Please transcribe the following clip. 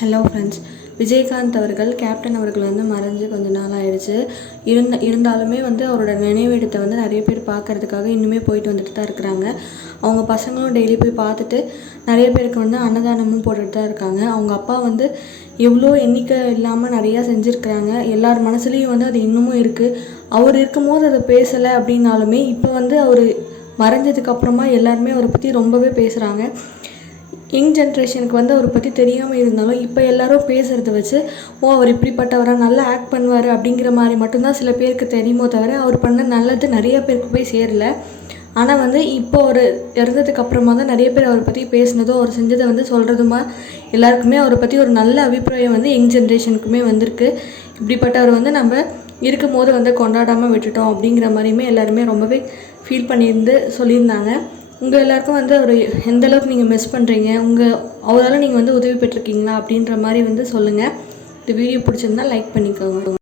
Hello friends Vijayakanth அவர்கள் captain அவர்கள் வந்து மறைஞ்சு கொஞ்ச நாள் ஆயிடுச்சு. இருந்த இருந்தாலுமே வந்து அவரோட நினைவிடத்தை வந்து நிறைய பேர் பார்க்கறதுக்காக இன்னுமே போயிட்டு வந்துட்டு தான் இருக்கிறாங்க. அவங்க பசங்களும் டெய்லி போய் பார்த்துட்டு நிறைய பேருக்கு வந்து அன்னதானமும் போட்டுட்டு தான் இருக்காங்க. அவங்க அப்பா வந்து எவ்வளோ எண்ணிக்கை இல்லாமல் நிறையா செஞ்சுருக்கிறாங்க. எல்லார் மனசுலேயும் வந்து அது இன்னமும் இருக்குது அவர் இருக்கும்போது அதை பேசலை அப்படின்னாலுமே இப்போ வந்து அவர் மறைஞ்சதுக்கு அப்புறமா எல்லாருமே அவரை பற்றி ரொம்பவே பேசுகிறாங்க யங் ஜென்ரேஷனுக்கு வந்து அவரை பற்றி தெரியாமல் இருந்தாலும் இப்போ எல்லாரும் பேசுகிறத வச்சு ஓ அவர் இப்படிப்பட்டவராக நல்லா ஆக்ட் பண்ணுவார் அப்படிங்கிற மாதிரி மட்டும்தான் சில பேருக்கு தெரியுமோ தவிர அவர் பண்ண நல்லது நிறைய பேருக்கு போய் சேரல. ஆனால் வந்து இப்போ அவர் இறந்ததுக்கு அப்புறமா தான் நிறைய பேர் அவரை பற்றி பேசினதோ அவர் செஞ்சதை வந்து சொல்கிறதுமா எல்லாருக்குமே அவரை பற்றி ஒரு நல்ல அபிப்பிராயம் வந்து யங் ஜென்ரேஷனுக்குமே வந்திருக்கு. இப்படிப்பட்டவர் வந்து நம்ம இருக்கும் போது வந்து கொண்டாடாமல் விட்டுட்டோம் அப்படிங்கிற மாதிரியுமே எல்லாருமே ரொம்பவே ஃபீல் பண்ணியிருந்து சொல்லியிருந்தாங்க. உங்கள் எல்லாருக்கும் வந்து அவர் எந்த அளவுக்கு நீங்கள் மிஸ் பண்ணுறீங்க உங்கள் அவரால் நீங்கள் வந்து உதவி பெற்றிருக்கீங்களா? அப்படின்ற மாதிரி வந்து சொல்லுங்கள் இந்த வீடியோ பிடிச்சிருந்தா லைக் பண்ணிக்கோங்க.